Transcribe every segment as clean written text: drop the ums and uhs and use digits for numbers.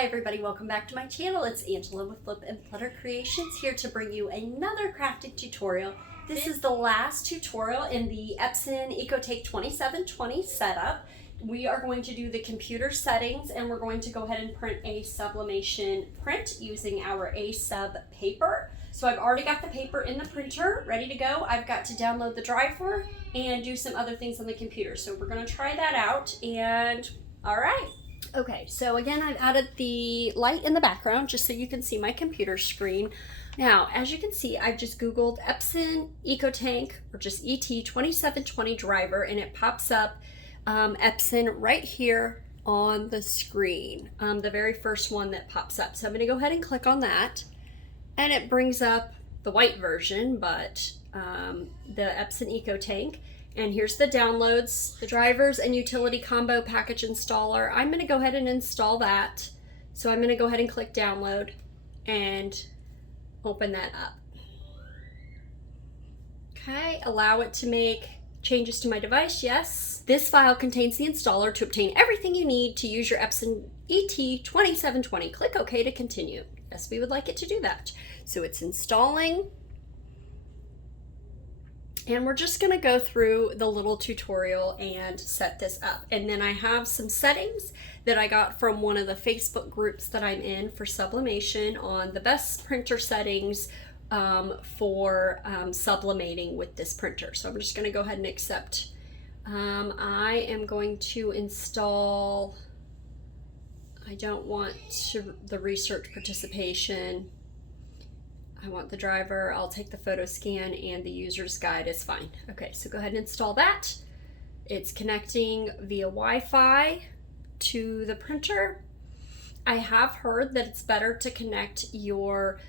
Hi everybody, welcome back to my channel. It's Angela with Flip and Flutter Creations here to bring you another crafting tutorial. This is the last tutorial in the Epson EcoTake 2720 setup. We are going to do the computer settings and we're going to go ahead and print a sublimation print using our A-Sub paper. So I've already got the paper in the printer ready to go. I've got to download the driver and do some other things on the computer. So we're going to try that out and all right. Okay, so again, I've added the light in the background just so you can see my computer screen. Now, as you can see, I've just Googled Epson EcoTank or just ET 2720 driver and it pops up Epson right here on the screen, the very first one that pops up. So I'm going to go ahead and click on that and it brings up the white version, but the Epson EcoTank. And here's the downloads, the drivers and utility combo package installer. I'm going to go ahead and install that. So I'm going to go ahead and click download and open that up. Okay, allow it to make changes to my device, yes. This file contains the installer to obtain everything you need to use your Epson ET 2720. Click OK to continue. Yes, we would like it to do that. So it's installing. And we're just going to go through the little tutorial and set this up. And then I have some settings that I got from one of the Facebook groups that I'm in for Sublimation on the best printer settings for sublimating with this printer. So I'm just going to go ahead and accept. I am going to install, I don't want the research participation. I want the driver, I'll take the photo scan, and the user's guide is fine. Okay, so go ahead and install that. It's connecting via Wi-Fi to the printer. I have heard that it's better to connect your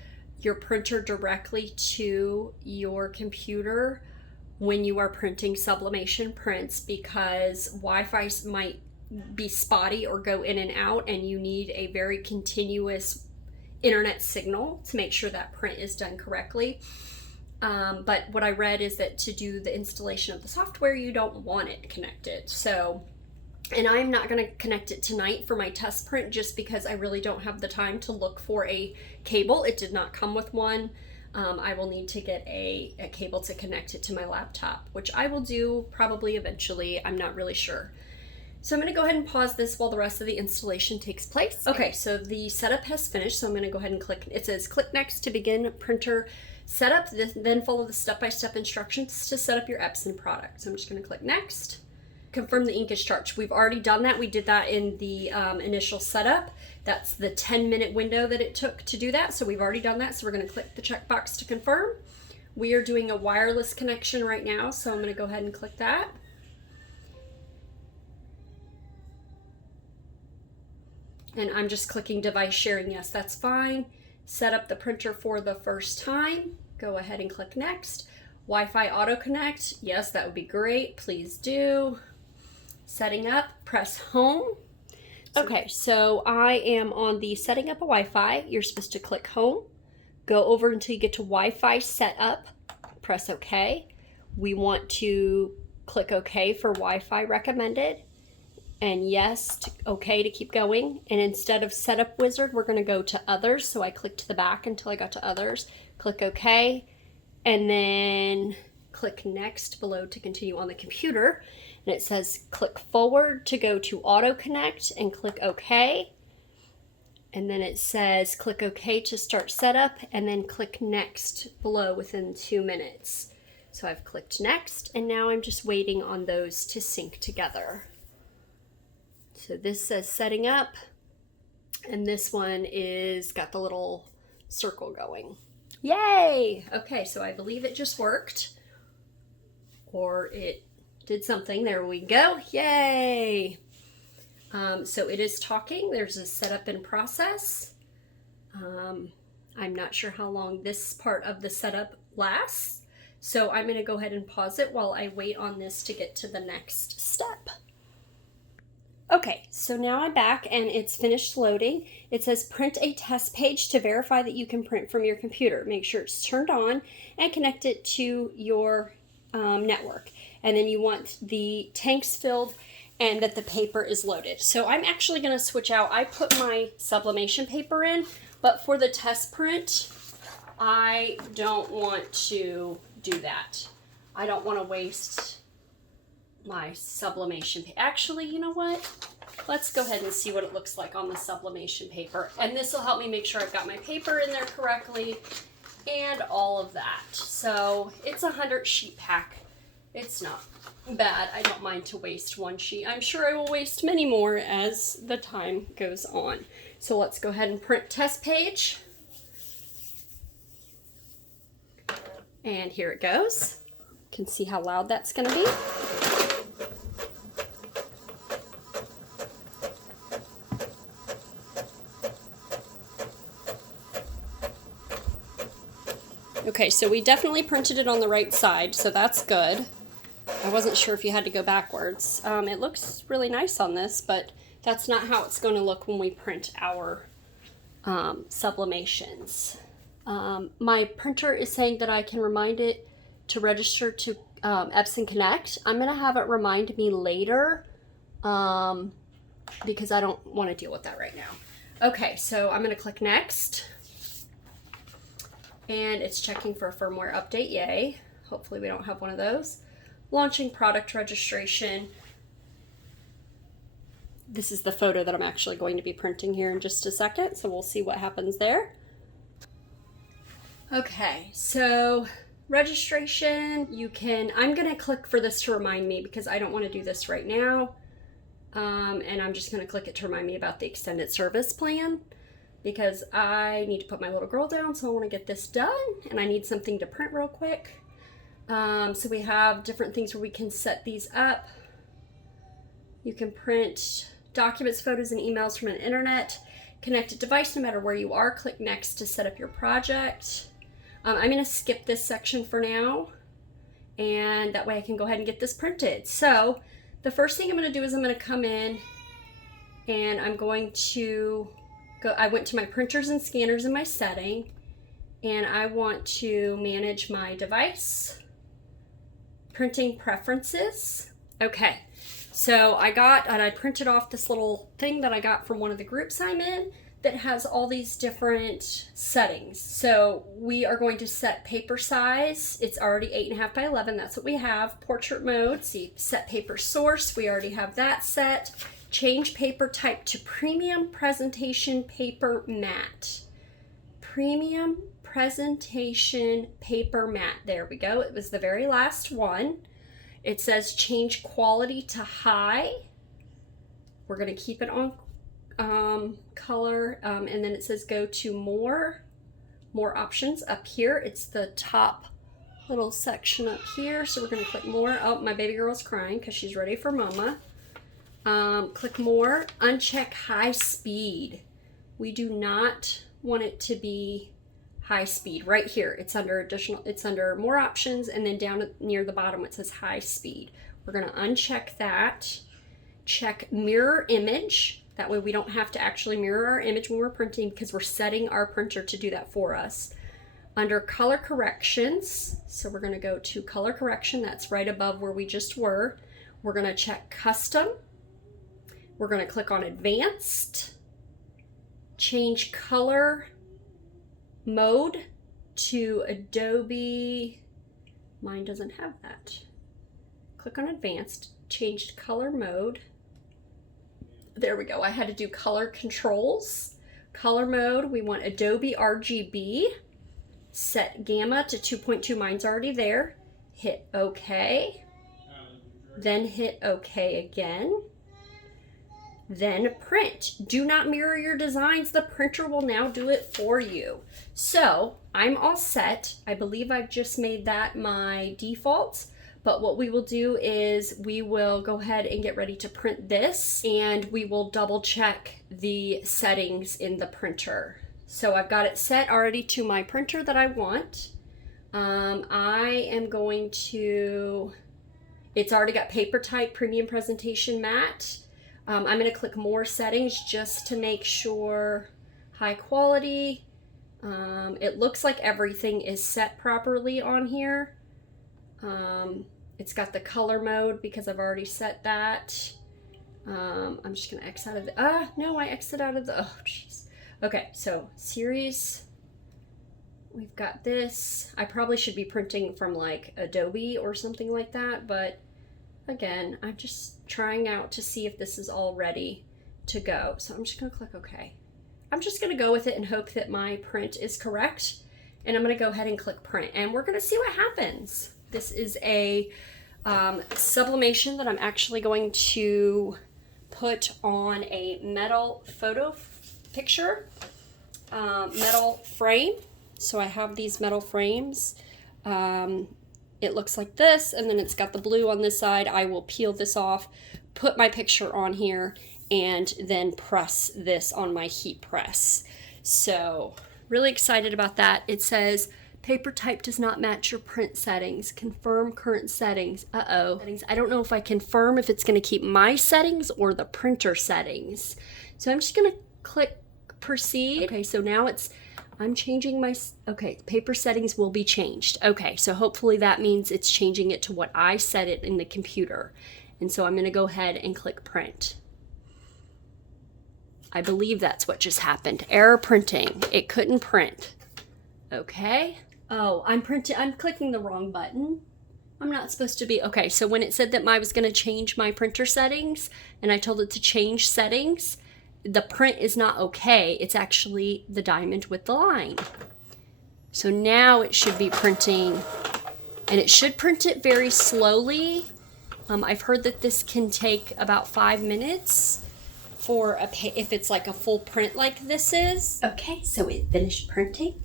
printer directly to your computer when you are printing sublimation prints because Wi-Fi might be spotty or go in and out and you need a very continuous internet signal to make sure that print is done correctly. But what I read is that to do the installation of the software, you don't want it connected. So, and I'm not going to connect it tonight for my test print just because I really don't have the time to look for a cable. It did not come with one. I will need to get a cable to connect it to my laptop, which I will do probably eventually. I'm not really sure. So I'm going to go ahead and pause this while the rest of the installation takes place. Okay, so the setup has finished, so I'm going to go ahead and click. It says click next to begin printer setup, then follow the step-by-step instructions to set up your Epson product. So I'm just going to click next. Confirm the ink is charged. We've already done that. We did that in the initial setup. That's the 10-minute window that it took to do that, so we've already done that. So we're going to click the checkbox to confirm. We are doing a wireless connection right now, so I'm going to go ahead and click that. And I'm just clicking device sharing, yes, that's fine. Set up the printer for the first time. Go ahead and click next. Wi-Fi auto connect, yes, that would be great, please do. Setting up, press home. Okay, so I am on the setting up a Wi-Fi. You're supposed to click home. Go over until you get to Wi-Fi setup, press OK. We want to click OK for Wi-Fi recommended. And yes, okay to keep going. And instead of setup wizard, we're going to go to others. So I clicked the back until I got to others. Click OK. And then click next below to continue on the computer. And it says click forward to go to auto connect and click OK. And then it says click OK to start setup and then click next below within 2 minutes. So I've clicked next and now I'm just waiting on those to sync together. So this says setting up, and this one is got the little circle going. Yay! Okay, so I believe it just worked, or it did something. There we go. Yay! So it is talking. There's a setup in process. I'm not sure how long this part of the setup lasts, so I'm going to go ahead and pause it while I wait on this to get to the next step. Okay, so now I'm back and it's finished loading. It says print a test page to verify that you can print from your computer. Make sure it's turned on and connect it to your network. And then you want the tanks filled and that the paper is loaded. So I'm actually going to switch out. I put my sublimation paper in, but for the test print, I don't want to do that. I don't want to waste my sublimation paper. Actually, you know what? Let's go ahead and see what it looks like on the sublimation paper. And this will help me make sure I've got my paper in there correctly and all of that. So it's a 100 sheet pack. It's not bad. I don't mind to waste one sheet. I'm sure I will waste many more as the time goes on. So let's go ahead and print test page. And here it goes. You can see how loud that's going to be. Okay, so we definitely printed it on the right side, so that's good. I wasn't sure if you had to go backwards. It looks really nice on this, but that's not how it's going to look when we print our sublimations. My printer is saying that I can remind it to register to Epson Connect. I'm going to have it remind me later because I don't want to deal with that right now. Okay, so I'm going to click Next. And it's checking for a firmware update, yay. Hopefully we don't have one of those. Launching product registration. This is the photo that I'm actually going to be printing here in just a second, so we'll see what happens there. Okay, so registration, I'm gonna click for this to remind me because I don't wanna do this right now. And I'm just gonna click it to remind me about the extended service plan, because I need to put my little girl down, so I want to get this done, and I need something to print real quick. So we have different things where we can set these up. You can print documents, photos, and emails from an internet connected device no matter where you are. Click Next to set up your project. I'm going to skip this section for now, and that way I can go ahead and get this printed. So the first thing I'm going to do is I'm going to come in, and I'm going to I went to my printers and scanners in my setting, and I want to manage my device, printing preferences. Okay, so I printed off this little thing that I got from one of the groups I'm in that has all these different settings. So we are going to set paper size. It's already 8.5 by 11. That's what we have. Portrait mode. See, set paper source. We already have that set. Change paper type to premium presentation paper matte. Premium presentation paper matte. There we go. It was the very last one. It says change quality to high. We're going to keep it on color. And then it says go to more options up here. It's the top little section up here. So we're going to click more. Oh, my baby girl's crying because she's ready for mama. Click more, uncheck high speed. We do not want it to be high speed. Right here, it's under more options, and then down near the bottom it says high speed. We're going to uncheck that. Check mirror image. That way we don't have to actually mirror our image when we're printing because we're setting our printer to do that for us. Under color corrections, so we're going to go to color correction. That's right above where we just were. We're going to check custom. We're going to click on advanced, change color mode to Adobe. Mine doesn't have that. Click on advanced, changed color mode. There we go. I had to do color controls. Color mode, we want Adobe RGB. Set gamma to 2.2. Mine's already there. Hit OK. Then hit OK again. Then print. Do not mirror your designs. The printer will now do it for you. So I'm all set. I believe I've just made that my default. But what we will do is we will go ahead and get ready to print this, and we will double check the settings in the printer. So I've got it set already to my printer that I want. I am going to, it's already got paper type, premium presentation matte. I'm going to click more settings just to make sure high quality. It looks like everything is set properly on here. It's got the color mode because I've already set that. I'm just gonna X out of the, no, I exit out of the, oh jeez. Okay, so series, we've got this. I probably should be printing from like Adobe or something like that, but again, I'm just trying out to see if this is all ready to go. So I'm just gonna click OK. I'm just gonna go with it and hope that my print is correct. And I'm gonna go ahead and click print, and we're gonna see what happens. This is a sublimation that I'm actually going to put on a metal photo picture, metal frame. So I have these metal frames. It looks like this, and then it's got the blue on this side. I will peel this off, put my picture on here, and then press this on my heat press. So really excited about that. It says paper type does not match your print settings. Confirm current settings. Uh-oh. I don't know if I confirm if it's going to keep my settings or the printer settings. So I'm just going to click proceed. Okay, so now I'm changing my, okay, paper settings will be changed. Okay, so hopefully that means it's changing it to what I set it in the computer. And so I'm going to go ahead and click print. I believe that's what just happened. Error printing. It couldn't print. Okay. Oh, I'm clicking the wrong button. I'm not supposed to be. Okay, so when it said that I was going to change my printer settings and I told it to change settings, the print is not okay. It's actually the diamond with the line. So now it should be printing, and it should print it very slowly. I've heard that this can take about 5 minutes for if it's like a full print like this is. Okay, so it finished printing.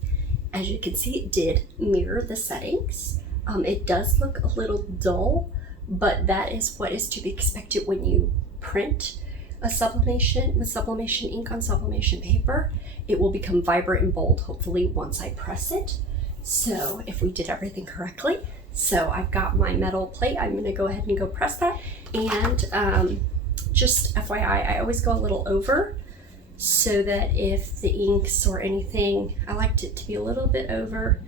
As you can see, it did mirror the settings. It does look a little dull, but that is what is to be expected when you print a sublimation with sublimation ink on sublimation paper. It will become vibrant and bold, hopefully, once I press it. So if we did everything correctly. So I've got my metal plate. I'm gonna go ahead and go press that. And just FYI, I always go a little over so that if the inks or anything, I liked it to be a little bit over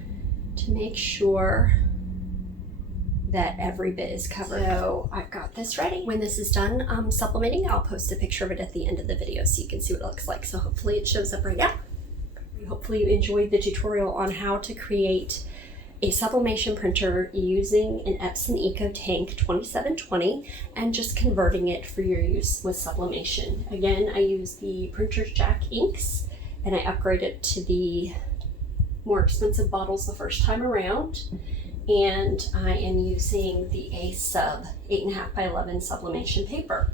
to make sure that every bit is covered. So I've got this ready. When this is done supplementing, I'll post a picture of it at the end of the video so you can see what it looks like. So hopefully it shows up right now. Hopefully you enjoyed the tutorial on how to create a sublimation printer using an Epson EcoTank 2720 and just converting it for your use with sublimation. Again, I use the Printer's Jack inks, and I upgraded to the more expensive bottles the first time around. And I am using the A-Sub 8.5 by 11 sublimation paper.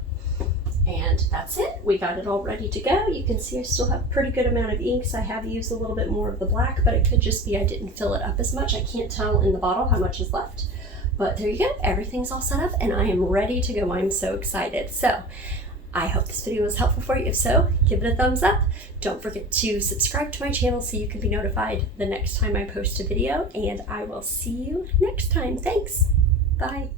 And that's it. We got it all ready to go. You can see I still have a pretty good amount of inks. I have used a little bit more of the black, but it could just be I didn't fill it up as much. I can't tell in the bottle how much is left. But there you go. Everything's all set up and I am ready to go. I'm so excited. So I hope this video was helpful for you. If so, give it a thumbs up. Don't forget to subscribe to my channel so you can be notified the next time I post a video. And I will see you next time. Thanks. Bye.